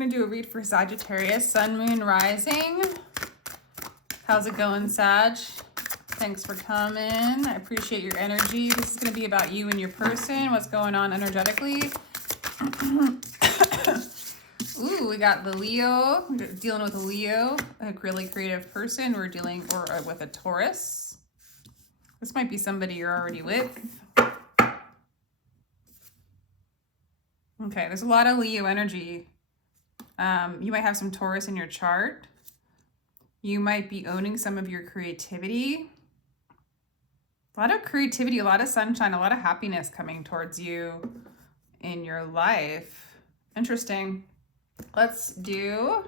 going to do a read for Sagittarius, Sun, Moon, Rising. How's it going, Sag? Thanks for coming. I appreciate your energy. This is going to be about you and your person, what's going on energetically. Ooh, we got the Leo. We're dealing with a Leo, a really creative person. We're dealing with a Taurus. This might be somebody you're already with. Okay, there's a lot of Leo energy. You might have some Taurus in your chart. You might be owning some of your creativity. A lot of creativity, a lot of sunshine, a lot of happiness coming towards you in your life. Interesting. Let's do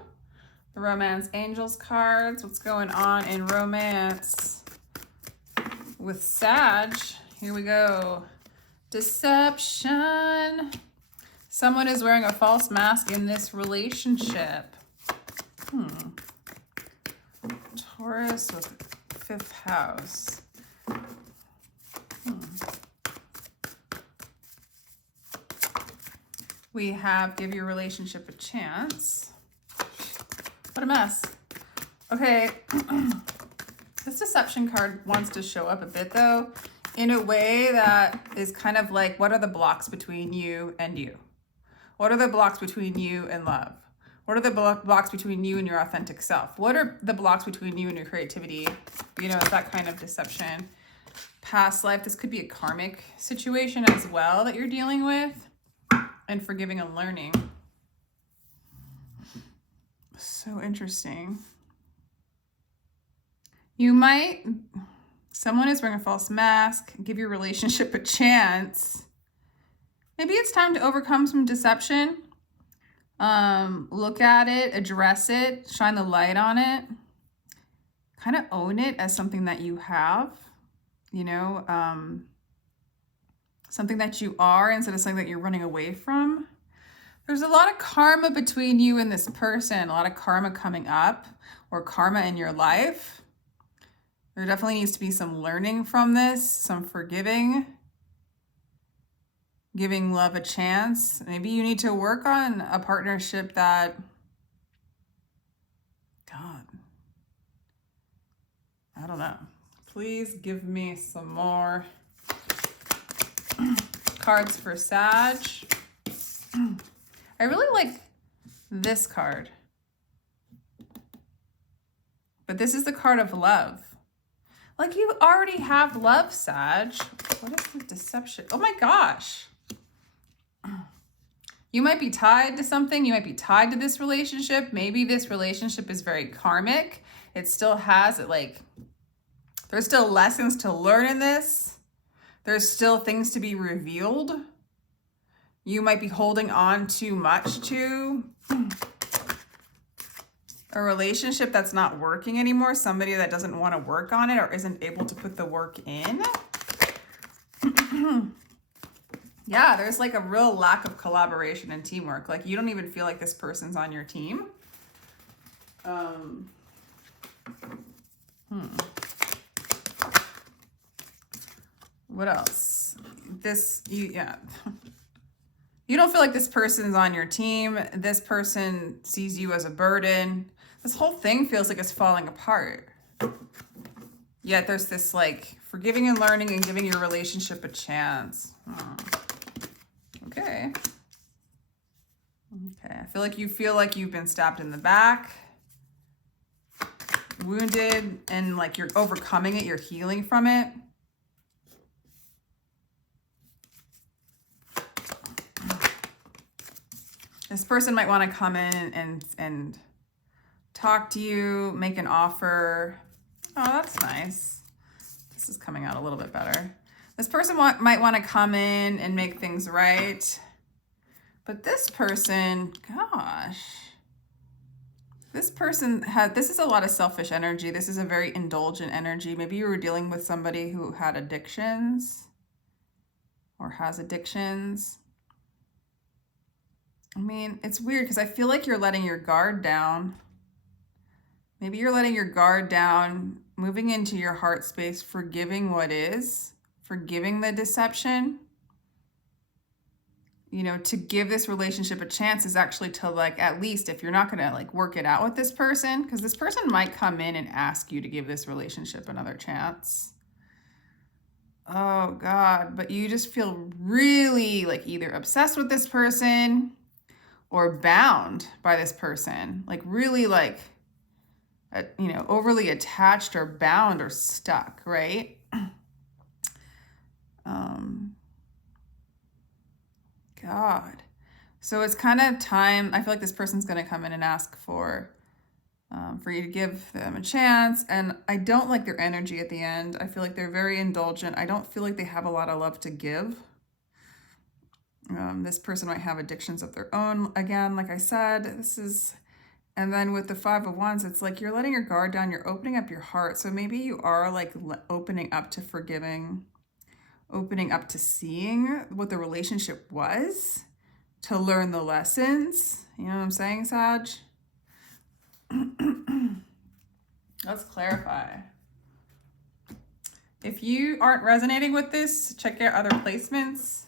the Romance Angels cards. What's going on in romance with Sag? Here we go. Deception. Someone is wearing a false mask in this relationship. Taurus with 5th house. We have give your relationship a chance. What a mess. Okay. This deception card wants to show up a bit though, in a way that is kind of like, what are the blocks between you and you? What are the blocks between you and love? What are the blocks between you and your authentic self? What are the blocks between you and your creativity? You know, it's that kind of deception. Past life, this could be a karmic situation as well that you're dealing with. And forgiving and learning. So interesting. Someone is wearing a false mask. Give your relationship a chance. Maybe it's time to overcome some deception. Look at it, address it, shine the light on it. Kind of own it as something that you have, you know, something that you are instead of something that you're running away from. There's a lot of karma between you and this person, a lot of karma coming up or karma in your life. There definitely needs to be some learning from this, some forgiving, giving love a chance. Maybe you need to work on a partnership that, God, I don't know. Please give me some more cards for Sag. I really like this card. But this is the card of love. Like you already have love, Sag. What is the deception? Oh my gosh. You might be tied to something. You might be tied to this relationship. Maybe this relationship is very karmic. It still has it, like, there's still lessons to learn in this. There's still things to be revealed. You might be holding on too much to a relationship that's not working anymore. Somebody that doesn't want to work on it or isn't able to put the work in. Yeah, there's like a real lack of collaboration and teamwork. Like you don't even feel like this person's on your team. What else? Yeah. You don't feel like this person's on your team. This person sees you as a burden. This whole thing feels like it's falling apart. Yet there's this like forgiving and learning and giving your relationship a chance. Okay. I feel like you've been stabbed in the back, wounded, and like you're overcoming it. You're healing from it. This person might want to come in and talk to you, make an offer. Oh, that's nice. This is coming out a little bit better. This person might want to come in and make things right. But this person, gosh, this is a lot of selfish energy. This is a very indulgent energy. Maybe you were dealing with somebody who had addictions or has addictions. I mean, it's weird because I feel like you're letting your guard down. Maybe you're letting your guard down, moving into your heart space, forgiving what is, forgiving the deception. you know, to give this relationship a chance is actually to like, at least if you're not going to like work it out with this person, because this person might come in and ask you to give this relationship another chance. Oh God, but you just feel really like either obsessed with this person or bound by this person, like really like, you know, overly attached or bound or stuck, right? God. So it's kind of time. I feel like this person's going to come in and ask for you to give them a chance. And I don't like their energy at the end. I feel like they're very indulgent. I don't feel like they have a lot of love to give. This person might have addictions of their own. Again, like I said, and then with the Five of Wands, it's like you're letting your guard down. You're opening up your heart. So maybe you are like opening up to forgiving, opening up to seeing what the relationship was, to learn the lessons. You know what I'm saying, Sag? Let's clarify. If you aren't resonating with this, check out other placements.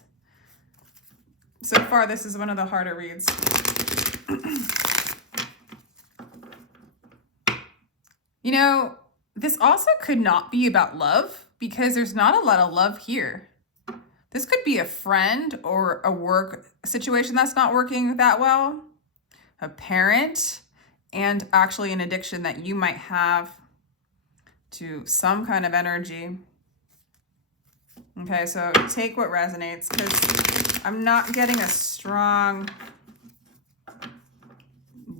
So far, this is one of the harder reads. You know, this also could not be about love because there's not a lot of love here. This could be a friend or a work situation that's not working that well, a parent, and actually an addiction that you might have to some kind of energy. Okay, so take what resonates, because I'm not getting a strong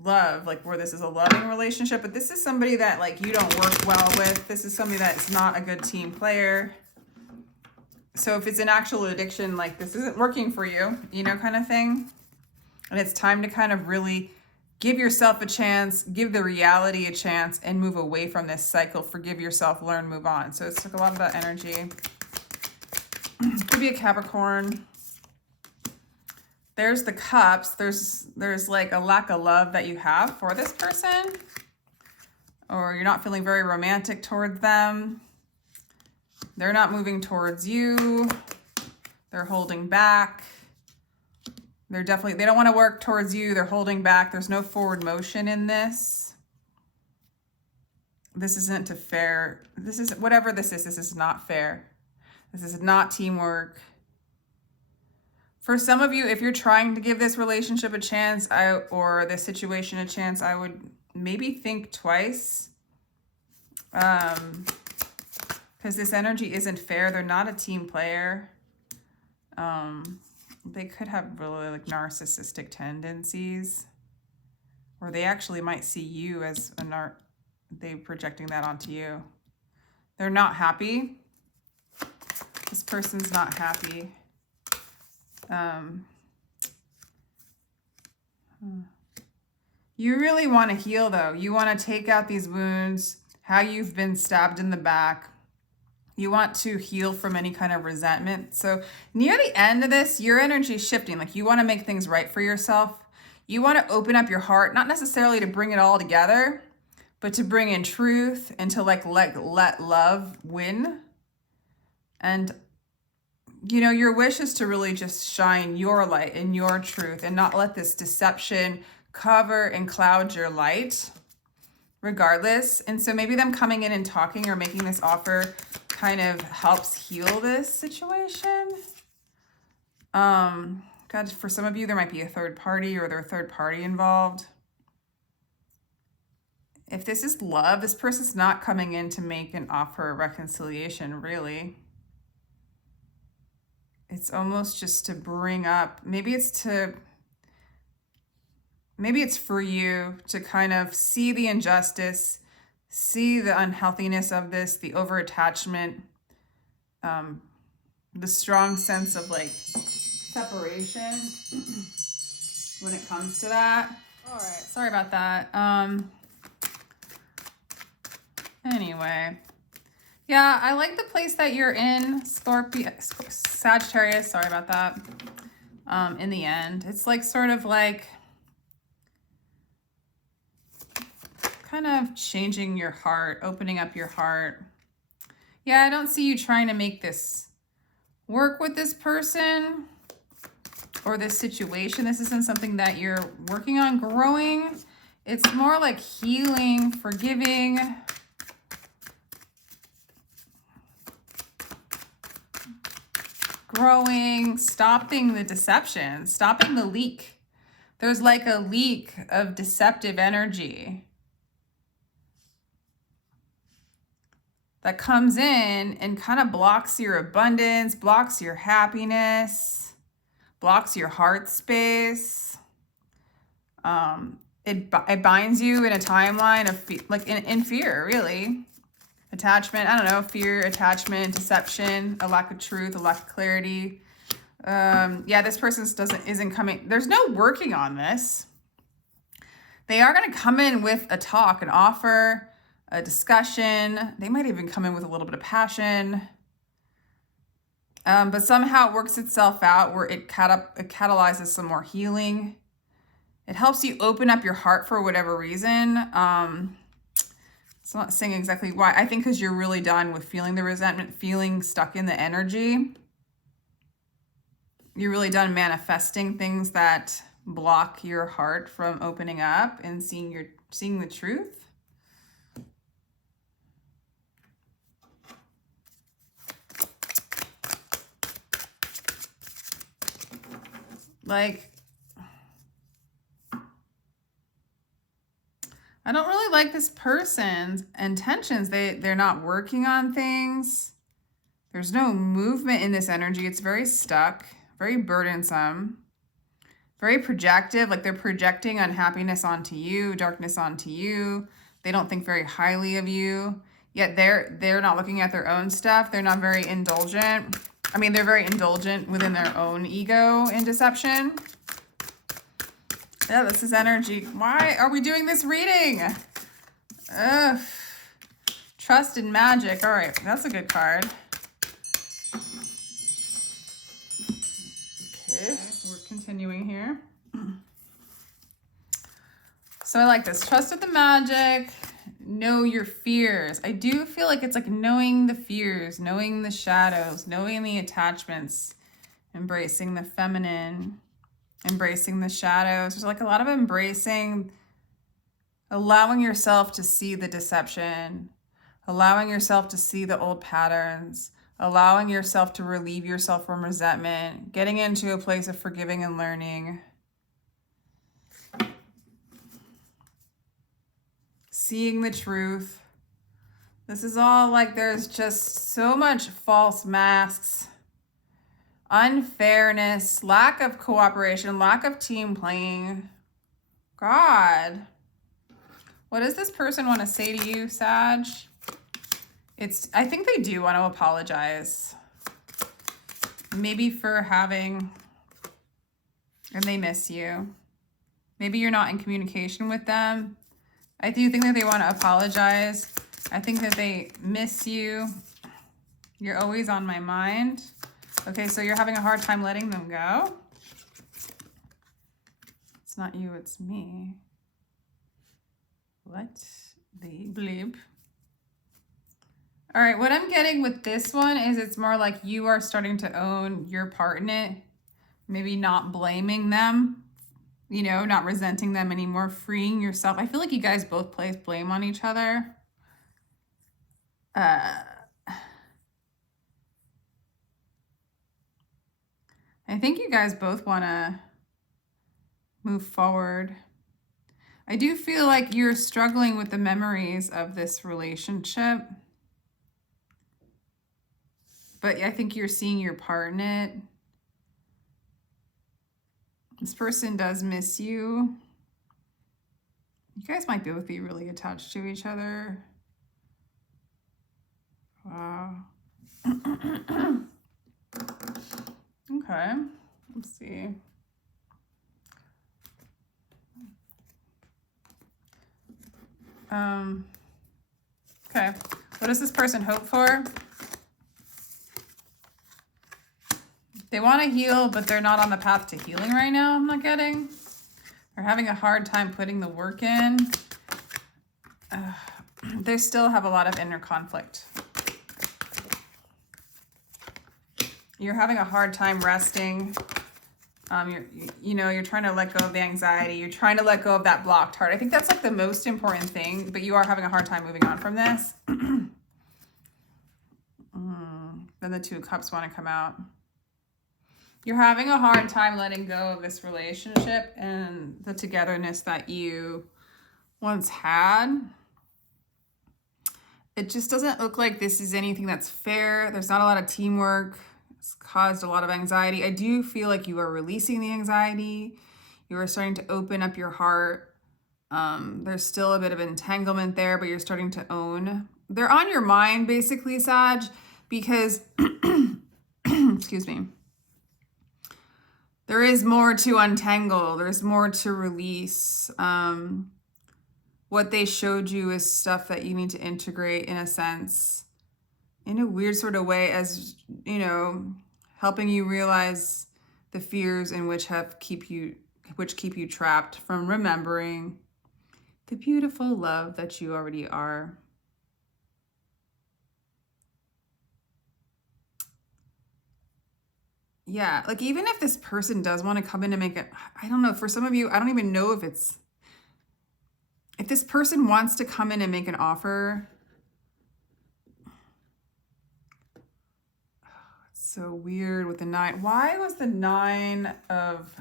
love, like where this is a loving relationship, but this is somebody that like you don't work well with. This is somebody that's not a good team player. So if it's an actual addiction, like this isn't working for you, you know, kind of thing. And it's time to kind of really give yourself a chance, give the reality a chance, and move away from this cycle. Forgive yourself, learn, move on. So it's like a lot of that energy. Could be a Capricorn. There's the Cups. There's like a lack of love that you have for this person, or you're not feeling very romantic towards them. They're not moving towards you. They're holding back. They don't want to work towards you. They're holding back. There's no forward motion in this. This isn't fair. This is whatever this is not fair. This is not teamwork. For some of you, if you're trying to give this relationship a chance, or this situation a chance, I would maybe think twice. Because this energy isn't fair. They're not a team player. They could have really like narcissistic tendencies. Or they actually might see you as they projecting that onto you. They're not happy. This person's not happy. You really want to heal though. You want to take out these wounds, how you've been stabbed in the back. You want to heal from any kind of resentment. So near the end of this, your energy is shifting. Like you want to make things right for yourself. You want to open up your heart, not necessarily to bring it all together, but to bring in truth and to like let love win. And you know, your wish is to really just shine your light and your truth and not let this deception cover and cloud your light regardless. And so maybe them coming in and talking or making this offer kind of helps heal this situation. God, for some of you, there might be a third party or there's a third party involved. If this is love, this person's not coming in to make an offer of reconciliation, really. It's almost just to bring up, maybe it's for you to kind of see the injustice, see the unhealthiness of this, the over-attachment, the strong sense of like separation when it comes to that. All right, sorry about that. Anyway. Yeah, I like the place that you're in, Sagittarius, sorry about that, in the end. It's like sort of like kind of changing your heart, opening up your heart. Yeah, I don't see you trying to make this work with this person. or this situation. This isn't something that you're working on growing. It's more like healing, forgiving. Growing, stopping the deception, stopping the leak. There's like a leak of deceptive energy that comes in and kind of blocks your abundance, blocks your happiness, blocks your heart space. It binds you in a timeline of like in fear, really. Attachment, I don't know, fear, attachment, deception, a lack of truth, a lack of clarity. Yeah, this person isn't coming. There's no working on this. They are going to come in with a talk, an offer, a discussion. They might even come in with a little bit of passion. But somehow it works itself out where it catalyzes some more healing. It helps you open up your heart for whatever reason. It's not saying exactly why. I think because you're really done with feeling the resentment, feeling stuck in the energy. You're really done manifesting things that block your heart from opening up and seeing the truth. Like, I don't really like this person's intentions. They're not working on things. There's no movement in this energy. It's very stuck, very burdensome, very projective. Like they're projecting unhappiness onto you, darkness onto you. They don't think very highly of you. Yet they're not looking at their own stuff. They're not very indulgent. I mean, they're very indulgent within their own ego and deception. Yeah, this is energy. Why are we doing this reading? Ugh. Trust in magic. All right, that's a good card. Okay, we're continuing here. So I like this. Trust with the magic. Know your fears. I do feel like it's like knowing the fears, knowing the shadows, knowing the attachments, embracing the feminine. Embracing the shadows. There's like a lot of embracing, allowing yourself to see the deception, allowing yourself to see the old patterns, allowing yourself to relieve yourself from resentment, getting into a place of forgiving and learning. Seeing the truth. This is all like there's just so much false masks. Unfairness, lack of cooperation, lack of team playing. God. What does this person want to say to you, Sag? I think they do want to apologize. Maybe for having, and they miss you. Maybe you're not in communication with them. I do think that they want to apologize. I think that they miss you. You're always on my mind. Okay, so you're having a hard time letting them go. It's not you, it's me. What the bleep? All right, what I'm getting with this one is it's more like you are starting to own your part in it. Maybe not blaming them, you know, not resenting them anymore, freeing yourself. I feel like you guys both place blame on each other. I think you guys both want to move forward. I do feel like you're struggling with the memories of this relationship. But I think you're seeing your part in it. This person does miss you. You guys might both be really attached to each other. Wow. Okay, let's see. Okay, what does this person hope for? They want to heal, but they're not on the path to healing right now, I'm not getting. They're having a hard time putting the work in. They still have a lot of inner conflict. You're having a hard time resting, You're trying to let go of the anxiety. You're trying to let go of that blocked heart. I think that's like the most important thing, but you are having a hard time moving on from this. Then the Two of Cups want to come out. You're having a hard time letting go of this relationship and the togetherness that you once had. It just doesn't look like this is anything that's fair. There's not a lot of teamwork. It's caused a lot of anxiety. I do feel like you are releasing the anxiety. You are starting to open up your heart. There's still a bit of entanglement there, but you're starting to own. They're on your mind, basically, Sag, because, excuse me, there is more to untangle. There's more to release. What they showed you is stuff that you need to integrate, in a sense, in a weird sort of way, as, helping you realize the fears in which keep you trapped from remembering the beautiful love that you already are. Yeah, like even if this person does want to come in and make it, I don't know, for some of you, I don't even know if this person wants to come in and make an offer. It's so weird with the 9. Why was the 9 of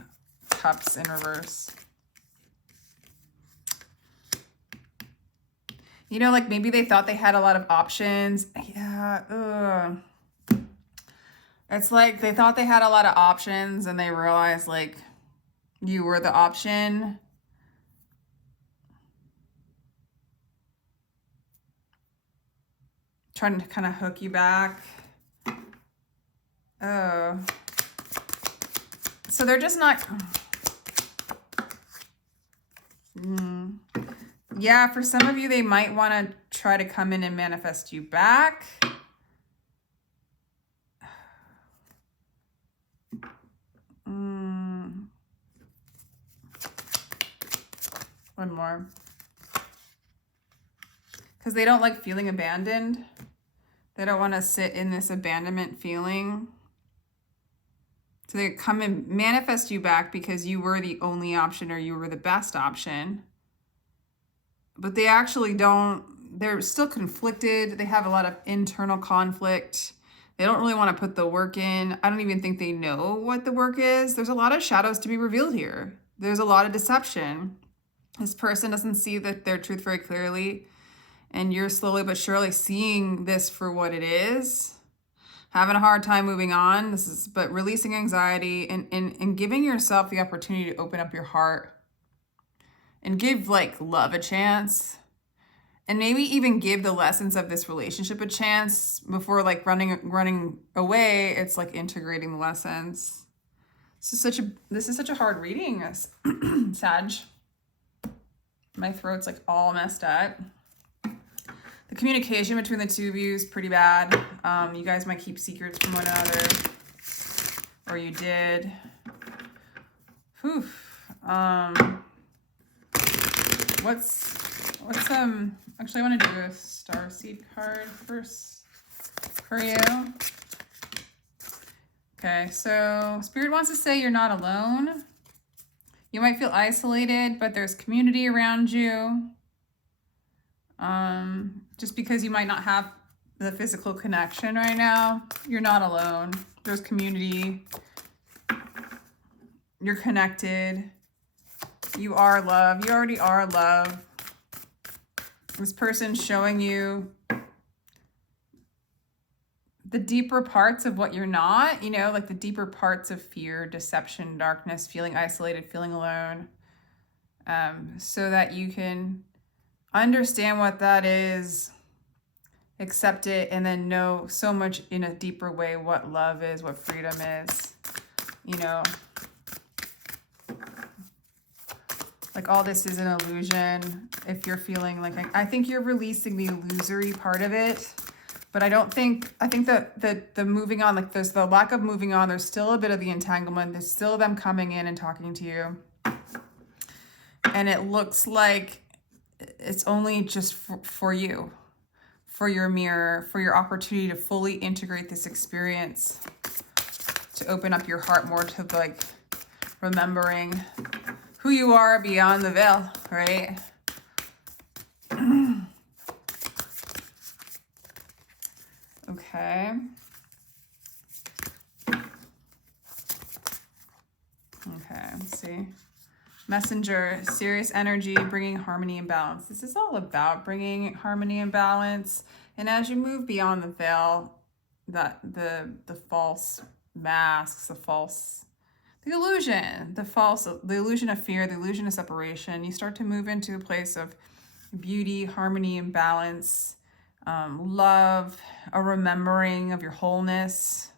Cups in reverse? Like maybe they thought they had a lot of options. Yeah, it's like they thought they had a lot of options and they realized like you were the option. Trying to kind of hook you back. Oh. So they're just not... Yeah, for some of you, they might want to try to come in and manifest you back. One more. Because they don't like feeling abandoned. They don't want to sit in this abandonment feeling. So they come and manifest you back because you were the only option or you were the best option. But they actually don't, they're still conflicted. They have a lot of internal conflict. They don't really want to put the work in. I don't even think they know what the work is. There's a lot of shadows to be revealed here. There's a lot of deception. This person doesn't see their truth very clearly. And you're slowly but surely seeing this for what it is. Having a hard time moving on. But releasing anxiety and giving yourself the opportunity to open up your heart. And give like love a chance. And maybe even give the lessons of this relationship a chance before like running away. It's like integrating the lessons. This is such a hard reading, Sag. My throat's like all messed up. The communication between the two of you is pretty bad. You guys might keep secrets from one another, or you did. Whew. Actually, I want to do a starseed card first for you. Okay, so Spirit wants to say you're not alone. You might feel isolated, but there's community around you. Just because you might not have the physical connection right now, you're not alone. There's community. You're connected. You are love. You already are love. This person's showing you the deeper parts of what you're not, like the deeper parts of fear, deception, darkness, feeling isolated, feeling alone, so that you can understand what that is, accept it, and then know so much in a deeper way what love is, what freedom is, Like all this is an illusion. If you're feeling like, I think you're releasing the illusory part of it, but I think that the moving on, like there's the lack of moving on, there's still a bit of the entanglement. There's still them coming in and talking to you. And it looks like it's only just for you, for your mirror, for your opportunity to fully integrate this experience, to open up your heart more to like remembering who you are beyond the veil, right? Okay. Okay, let's see. Messenger, serious energy, bringing harmony and balance. This is all about bringing harmony and balance. And as you move beyond the veil, that the false masks, the illusion of fear, the illusion of separation, you start to move into a place of beauty, harmony, and balance, love, a remembering of your wholeness.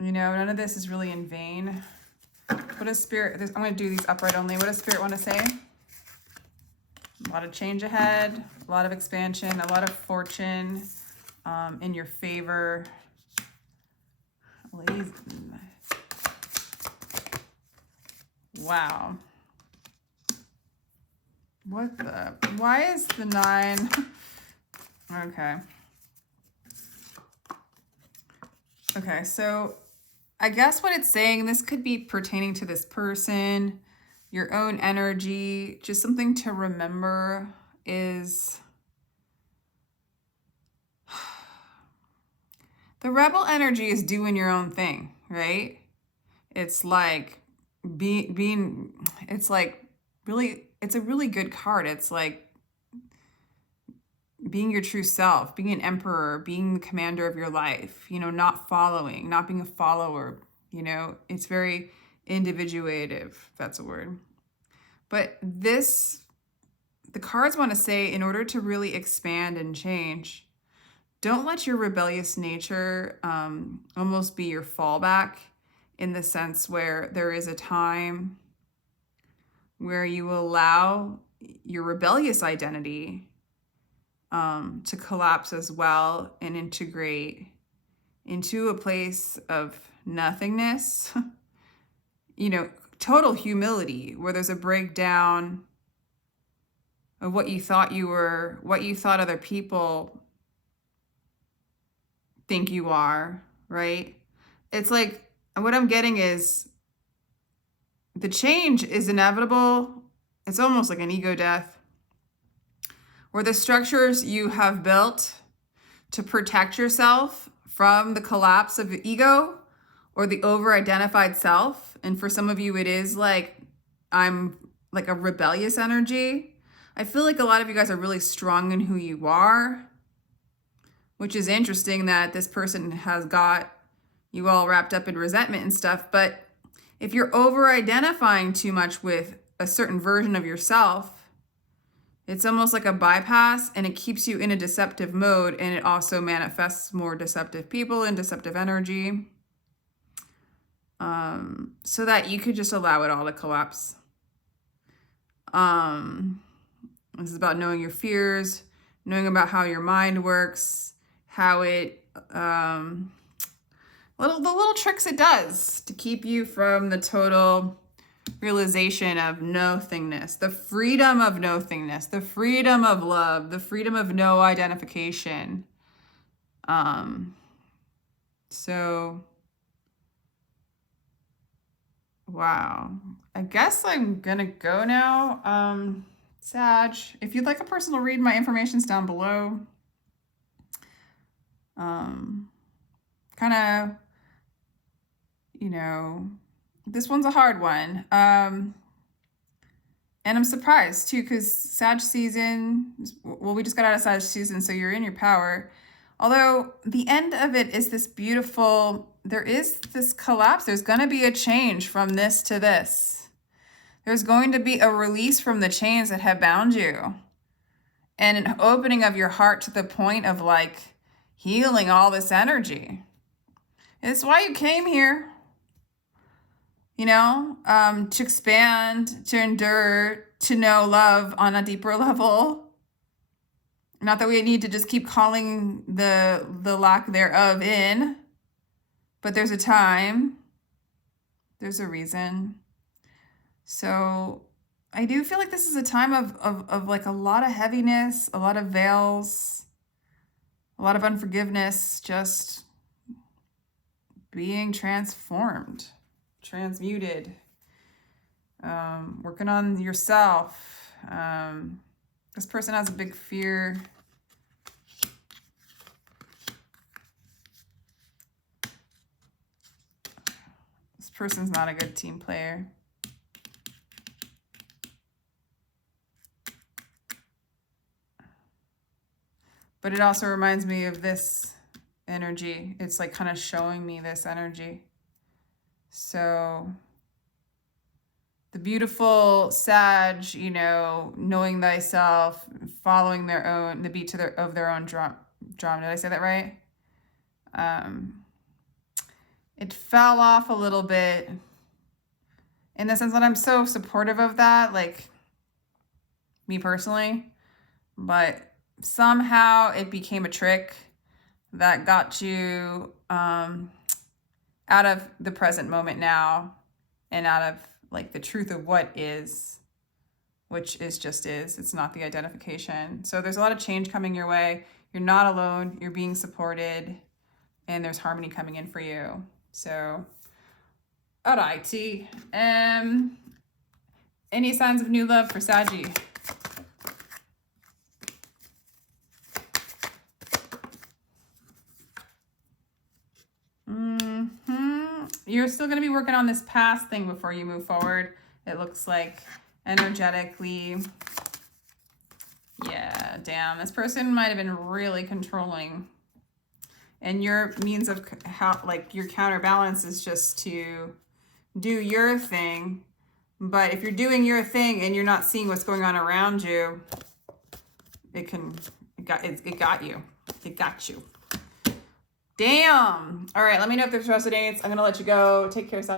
You know, none of this is really in vain. What does Spirit, I'm going to do these upright only. What does Spirit want to say? A lot of change ahead, a lot of expansion, a lot of fortune in your favor. Wow. What the? Why is the 9? Okay. Okay, so I guess what it's saying, this could be pertaining to this person, your own energy, just something to remember is the rebel energy is doing your own thing, right? It's like it's like really, it's a really good card. It's like being your true self, being an emperor, being the commander of your life, you know, not following, not being a follower, you know, it's very individuative, if that's a word. But this, the cards want to say, in order to really expand and change, don't let your rebellious nature almost be your fallback, in the sense where there is a time where you allow your rebellious identity to collapse as well and integrate into a place of nothingness, you know, total humility, where there's a breakdown of what you thought you were, what you thought other people think you are, right? It's like, what I'm getting is the change is inevitable. It's almost like an ego death, where the structures you have built to protect yourself from the collapse of the ego or the over-identified self. And for some of you, it is like, I'm like a rebellious energy. I feel like a lot of you guys are really strong in who you are, which is interesting that this person has got you all wrapped up in resentment and stuff. But if you're over-identifying too much with a certain version of yourself, it's almost like a bypass, and it keeps you in a deceptive mode, and it also manifests more deceptive people and deceptive energy, so that you could just allow it all to collapse. This is about knowing your fears, knowing about how your mind works, how it, the little tricks it does to keep you from the total realization of nothingness, the freedom of nothingness, the freedom of love, the freedom of no identification. So, wow. I guess I'm gonna go now. Sag, if you'd like a personal read, my information's down below. Kind of, you know, this one's a hard one. And I'm surprised too, because Sag season, well, we just got out of Sag season, so you're in your power. Although the end of it is this beautiful, there is this collapse. There's going to be a change from this to this. There's going to be a release from the chains that have bound you, and an opening of your heart to the point of like healing all this energy. It's why you came here. You know, to expand, to endure, to know love on a deeper level. Not that we need to just keep calling the lack thereof in, but there's a time, there's a reason. So I do feel like this is a time of like a lot of heaviness, a lot of veils, a lot of unforgiveness, just being transformed. transmuted. Working on yourself. This person has a big fear. This person's not a good team player. But it also reminds me of this energy. It's like kind of showing me this energy. So the beautiful Sag, you know, knowing thyself, following their own, the beat of their own drum. Did I say that right? It fell off a little bit in the sense that I'm so supportive of that, like me personally, but somehow it became a trick that got you out of the present moment now and out of like the truth of what is, which is just is. It's not the identification. So there's a lot of change coming your way. You're not alone. You're being supported, and there's harmony coming in for you. So, all righty. Any signs of new love for Saggy? You're still going to be working on this past thing before you move forward. It looks like energetically. Yeah, damn. This person might have been really controlling. And your means of how, like, your counterbalance is just to do your thing. But if you're doing your thing and you're not seeing what's going on around you, it got you. It got you. Damn. All right, let me know if this resonates. I'm going to let you go. Take care, Sally.